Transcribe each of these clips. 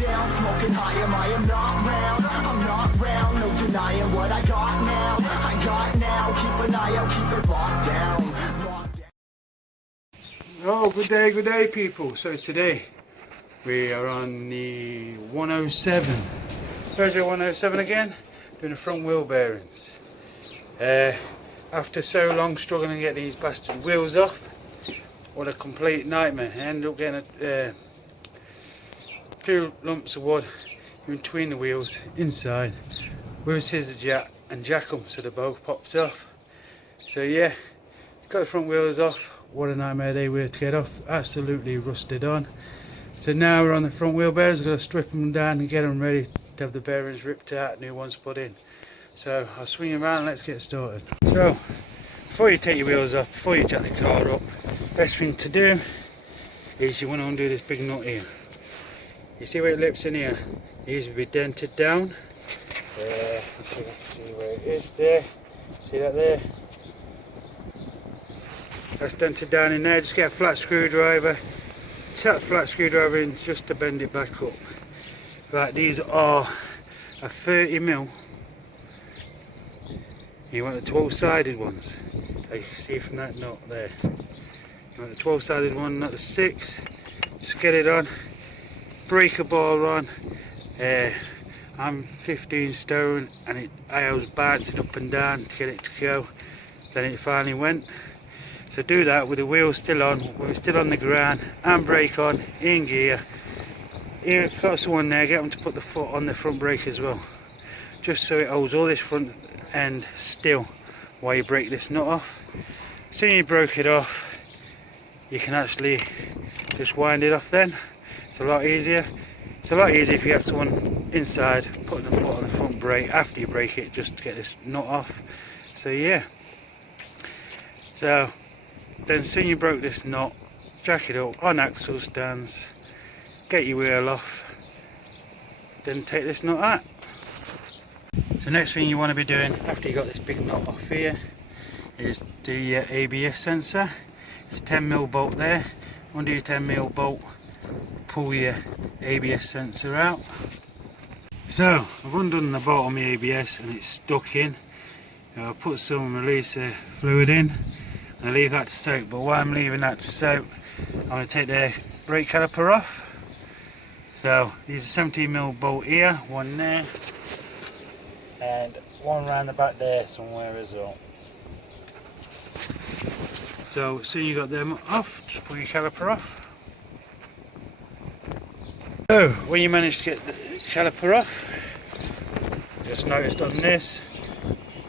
down, smoking high, I am not round. I'm not round, no denying what I got now. I got now, keep an eye out, keep it locked down. Oh, good day people. So today we are on the 107, Peugeot 107 again, doing the front wheel bearings. After so long struggling to get these bastard wheels off, what a complete nightmare. I ended up getting a few lumps of wood in between the wheels inside with a scissor jack and jack them so they both popped off. So yeah, got the front wheels off. What a nightmare they were to get off, absolutely rusted on. So now we're on the front wheel bearings. We've got to strip them down and get them ready to have the bearings ripped out, new ones put in. So I'll swing around and let's get started. So before you take your wheels off, before you jack the car up, best thing to do is you want to undo this big nut here. You see where it lips in here? It needs to be dented down. Let's see if you can see where it is there. See that there? That's dented down in there. Just get a flat screwdriver, tap flat screwdriver in just to bend it back up. Right, these are a 30mm. You want the 12-sided ones, as you can see from that knot there. You want the 12-sided one, not the 6. Just get it on, break a bar on. I'm 15 stone and I was bouncing up and down to get it to go. Then it finally went. So do that with the wheels still on, with it still on the ground, and brake on, in gear. Here, if you've got someone there, get them to put the foot on the front brake as well. Just so it holds all this front end still while you break this nut off. As soon as you broke it off, you can actually just wind it off then. It's a lot easier. It's a lot easier if you have someone inside putting the foot on the front brake after you break it, just to get this nut off. So yeah. So then soon you broke this nut, jack it up on axle stands, get your wheel off, then take this nut out. So next thing you want to be doing after you got this big nut off here is do your ABS sensor. It's a 10mm bolt there. Undo your 10mm bolt, pull your ABS sensor out. So I've undone the bolt on my ABS and it's stuck in. I'll put some releaser fluid in and I leave that to soak, but while I'm leaving that to soak, I'm going to take the brake caliper off. So there's a 17mm bolt here, one there, and one round the back there somewhere as well. So soon you got them off, just pull your caliper off. So when you manage to get the caliper off, just noticed on this,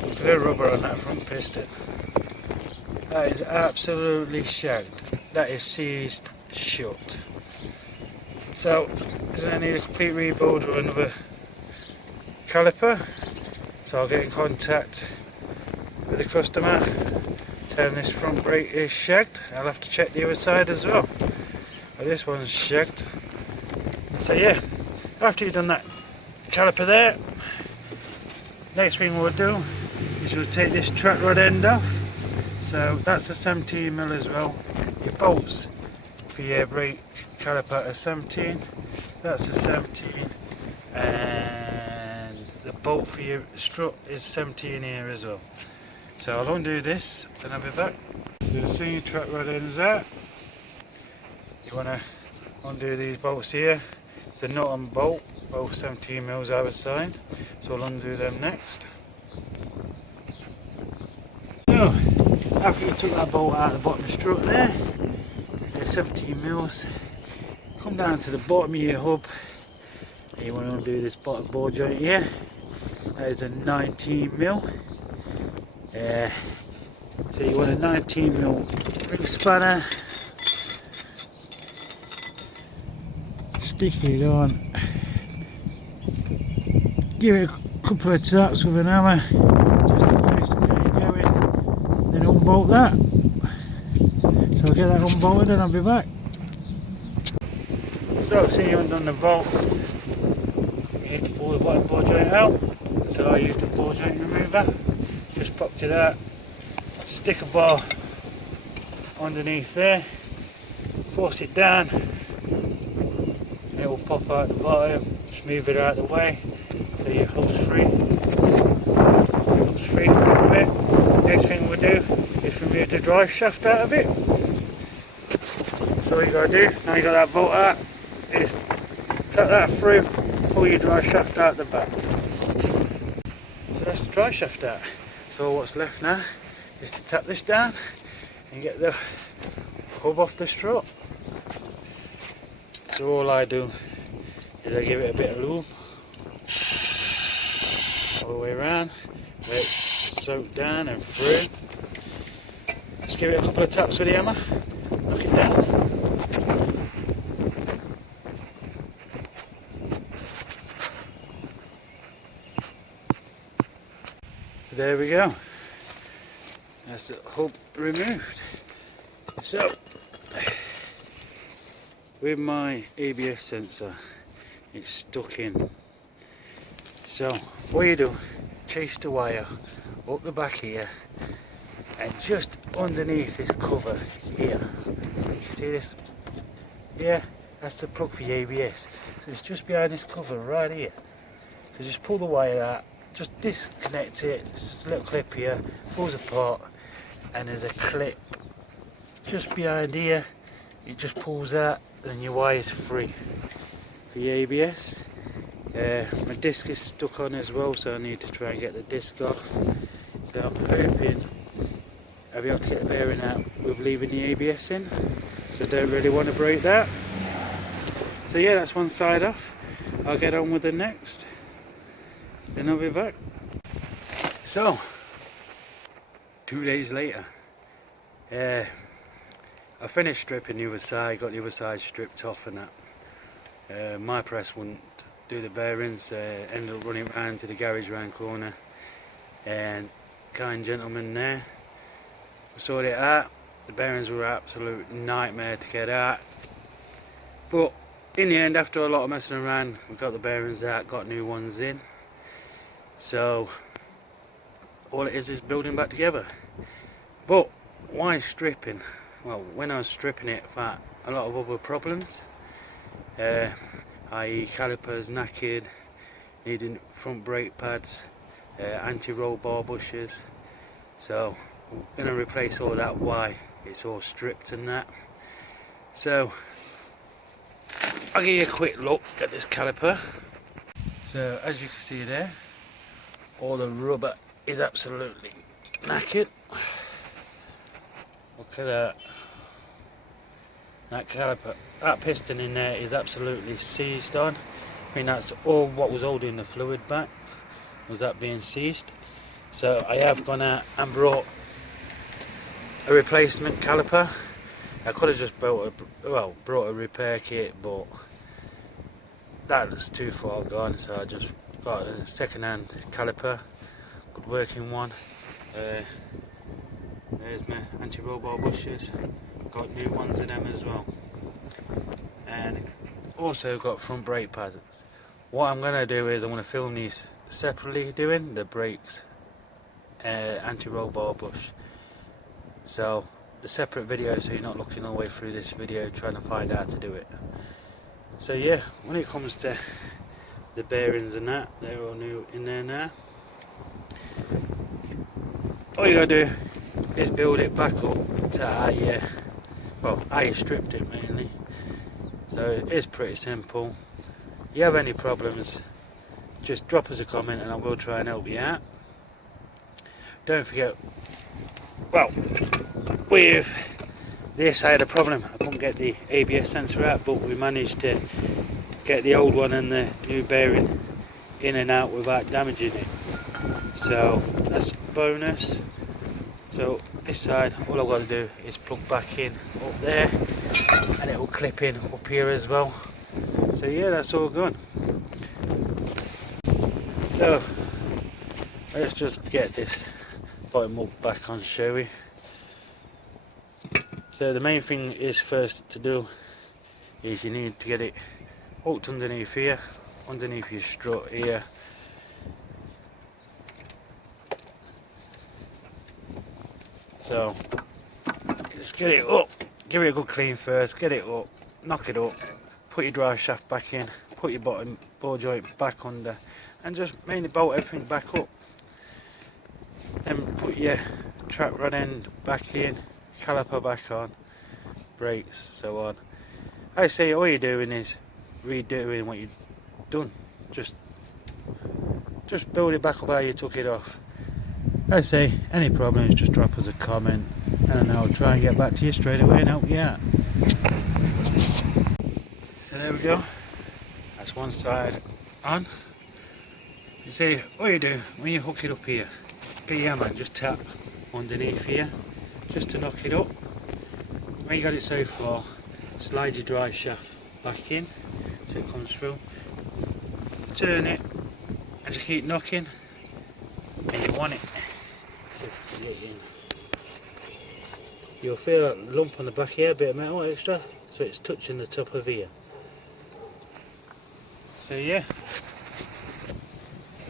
look at the rubber on that front piston. That is absolutely shagged. That is seized shut. So there's going to need a complete rebuild of another caliper. So I'll get in contact with the customer, tell them this front brake is shagged. I'll have to check the other side as well, but this one's shagged. So yeah, after you've done that caliper there, next thing we'll do is we'll take this track rod end off. So that's a 17mm as well. Your bolts for your brake caliper are 17, that's a 17, and the bolt for your strut is 17 here as well. So I'll undo this and I'll be back. So as soon as your track rod ends out, you want to undo these bolts here. It's a nut and bolt, both 17mm either side, so I'll undo them next. So after you took that bolt out of the bottom of the strut there, there's 17mm, come down to the bottom of your hub, and you want to undo this bottom ball joint here. That is a 19mm. So you want a 19mm ring spanner, stick it on, give it a couple of taps with an hammer just to get it going, then unbolt that. So I'll get that unbolted and I'll be back. So see you undone the bolt, you need to pull the bottom ball joint out, so I used the ball joint remover, just popped it out, stick a bar underneath there, force it down, and it will pop out the bottom. Just move it out of the way so your hole's free. Hole's free from it. Next thing we'll do is remove the drive shaft out of it. So all you gotta do, now you got that bolt out, is tap that through, pull your drive shaft out the back. So that's the drive shaft out. So what's left now is to tap this down and get the hub off the strut. So all I do is I give it a bit of lube all the way around, let it soak down and through. Just give it a couple of taps with the hammer, knock it down. So there we go. That's the hub removed. So with my ABS sensor, it's stuck in. So what you do, chase the wire up the back here and just underneath this cover here. You see this? Yeah, that's the plug for your ABS. So it's just behind this cover right here. So just pull the wire out, just disconnect it. It's just a little clip here, pulls apart, and there's a clip just behind here. It just pulls out, and your wire is free for your ABS. My disc is stuck on as well, so I need to try and get the disc off. So I'm hoping I'll be able to get the bearing out with leaving the ABS in, so I don't really want to break that. So yeah, that's one side off. I'll get on with the next, then I'll be back. So 2 days later, I finished stripping the other side, got the other side stripped off and that. My press wouldn't do the bearings, ended up running round to the garage round corner, and kind gentleman there sorted it out. The bearings were an absolute nightmare to get out, but in the end, after a lot of messing around, we got the bearings out, got new ones in. So all it is building back together. But why stripping? Well, when I was stripping it, I found a lot of other problems, i.e. calipers knackered, needing front brake pads, anti-roll bar bushes. So I'm going to replace all that, why it's all stripped and that. So I'll give you a quick look at this caliper. So as you can see there, all the rubber is absolutely knackered. Look at that. That caliper, that piston in there is absolutely seized on. I mean, that's all what was holding the fluid back, was that being seized. So I have gone out and brought a replacement caliper. I could have just brought a repair kit, but that was too far gone, so I just got a second-hand caliper, good working one. There's my anti-roll bar bushes, got new ones in them as well, and also got front brake pads. What I'm going to do is I'm going to film these separately, doing the brakes, anti-roll bar bush. So the separate video, so you're not looking all the way through this video trying to find out how to do it. So yeah, when it comes to the bearings and that, they're all new in there now. All you gotta do is build it back up to how you stripped it mainly. So it is pretty simple. If you have any problems, just drop us a comment and I will try and help you out. Don't forget, well, with this I had a problem. I couldn't get the ABS sensor out, but we managed to get the old one and the new bearing in and out without damaging it. So that's a bonus. So this side, all I've got to do is plug back in up there, and it will clip in up here as well. So yeah, that's all good. So let's just get this bottom up back on, shall we? So the main thing is first to do is you need to get it hooked underneath here, underneath your strut here. So just get it up, give it a good clean first, get it up, knock it up, put your drive shaft back in, put your bottom ball joint back under, and just mainly bolt everything back up. Then put your track rod end back in, caliper back on, brakes, so on. I say all you're doing is redoing what you've done. Just build it back up how you took it off. I say any problems, just drop us a comment and I'll try and get back to you straight away and help you out. So there we go, that's one side on. You see, all you do when you hook it up here, get your hammer and just tap underneath here just to knock it up. When you got it so far, slide your drive shaft back in so it comes through, turn it and just keep knocking, and you want it to get in. You'll feel a lump on the back here, a bit of metal extra, so it's touching the top of here. So yeah,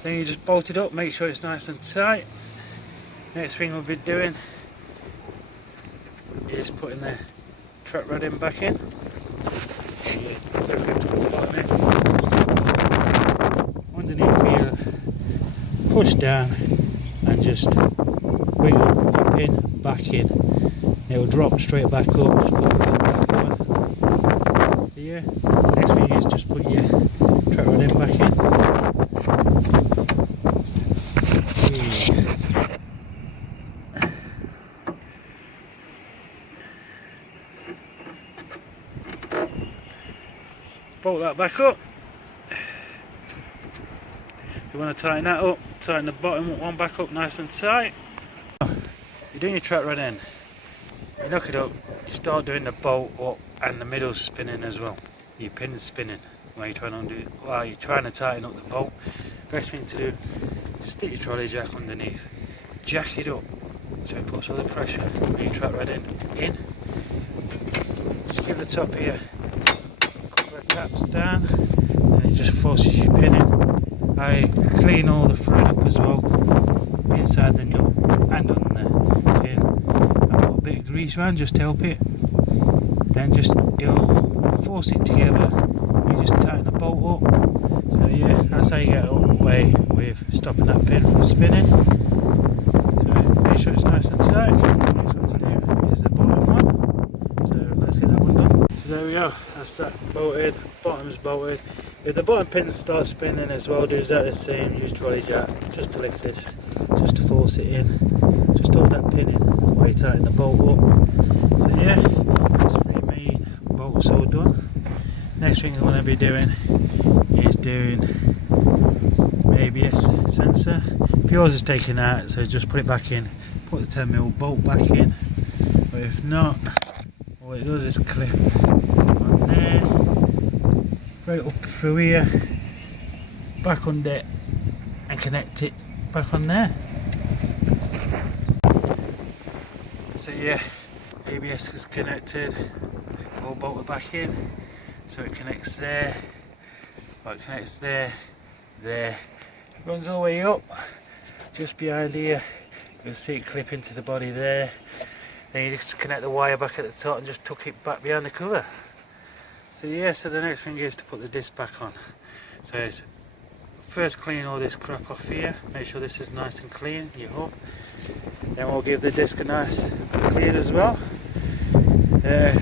then you just bolt it up, make sure it's nice and tight. Next thing we'll be doing is putting the track rod in back in. Don't forget to put the bottom in. Underneath here, push down and just wiggle the pin back in. It will drop straight back up. Just put the pin back on. Here. Next thing is just put your track rod in back in. Bolt that back up. You want to tighten that up, tighten the bottom one back up nice and tight. You're doing your track rod end. You knock it up, you start doing the bolt up and the middle spinning as well. Your pin's spinning while you're trying to tighten up the bolt. Best thing to do, stick your trolley jack underneath, jack it up so it puts all the pressure on your track rod end in. Just give the top here taps down and it just forces your pin in. I clean all the thread up as well inside the nut and on the pin. I put a bit of grease around just to help it. Then it'll force it together. You just tighten the bolt up. So yeah, that's how you get away with stopping that pin from spinning. So make sure it's nice and tight. Next one to do is the bottom one. So let's get that one done. So there we go, that's that bolted, bottom's bolted. If the bottom pin starts spinning as well, do exactly the same, use trolley jack just to lift this, just to force it in. Just hold that pin in while you tighten the bolt up. So yeah, that's 3 main bolts all done. Next thing I'm going to be doing is doing ABS sensor. If yours is taken out, so just put it back in, put the 10mm bolt back in. But if not, all it does is clip on there, right up through here, back under, and connect it back on there. So yeah, ABS is connected, all bolted back in, so it connects there, well, it connects there, there, it runs all the way up, just behind here, you'll see it clip into the body there. Then you just connect the wire back at the top and just tuck it back behind the cover. So yeah, so the next thing is to put the disc back on. So first clean all this crap off here, make sure this is nice and clean, your hub. Then we'll give the disc a nice clean as well.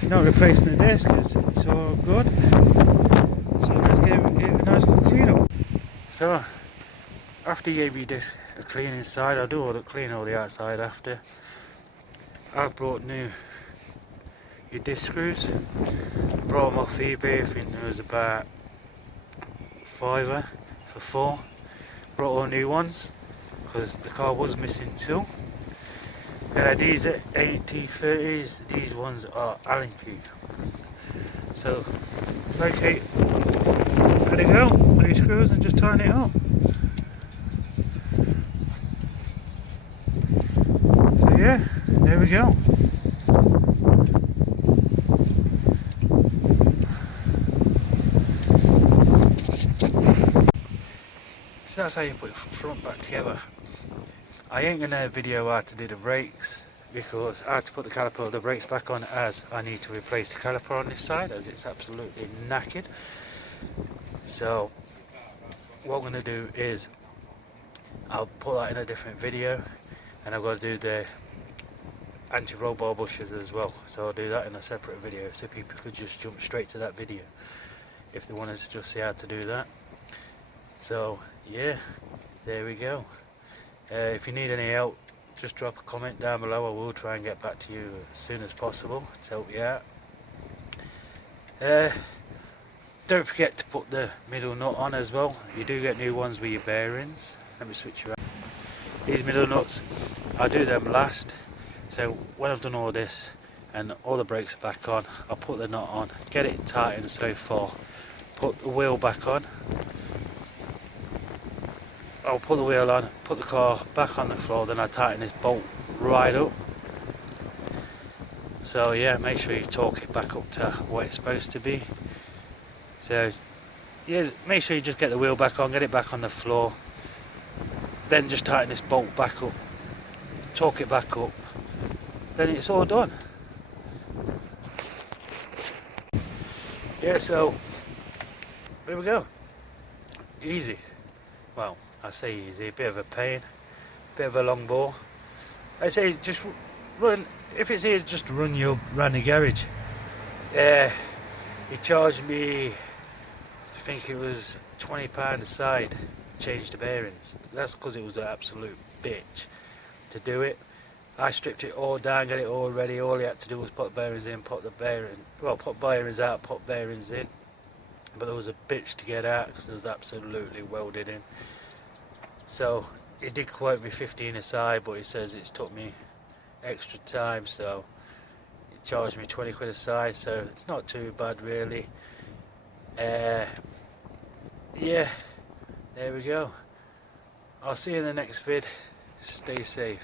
Not replacing the disc because it's all good. So let's give it a nice good clean up. So after you give your disc a clean inside, I'll do all the clean all the outside after. I've brought new disc screws. Brought them off eBay. I think there was about £5 for 4. Brought all new ones because the car was missing 2. These are 80/30s. These ones are Allen key. So locate, let it go, new screws, and just tighten it up. So yeah, there we go. So that's how you put front back together. I ain't gonna video how to do the brakes because I had to put the caliper of the brakes back on, as I need to replace the caliper on this side as it's absolutely knackered. So what I'm going to do is I'll put that in a different video, and I've got to do the anti-roll bar bushes as well, so I'll do that in a separate video so people could just jump straight to that video if they wanted to just see how to do that. So yeah, there we go. If you need any help, just drop a comment down below. I will try and get back to you as soon as possible to help you out. Don't forget to put the middle nut on as well. You do get new ones with your bearings. Let me switch around. These middle nuts, I do them last. So when I've done all this and all the brakes are back on, I'll put the nut on, get it tightened so far, put the wheel back on. I'll put the wheel on, put the car back on the floor, then I tighten this bolt right up. So yeah, make sure you torque it back up to what it's supposed to be. So yeah, make sure you just get the wheel back on, get it back on the floor, then just tighten this bolt back up, torque it back up, then it's all done. Yeah, so there we go. Easy. Well, I say easy, a bit of a pain, bit of a long ball. I say just run, if it's here, just run around the garage. He charged me, I think it was £20 a side, change the bearings. That's because it was an absolute bitch to do it. I stripped it all down, got it all ready. All he had to do was put bearings in, put bearings out, put bearings in. But there was a bitch to get out because it was absolutely welded in. So he did quote me 15 a side, but he says it's took me extra time, so he charged me 20 quid a side, so it's not too bad really. Yeah, there we go. I'll see you in the next vid. Stay safe.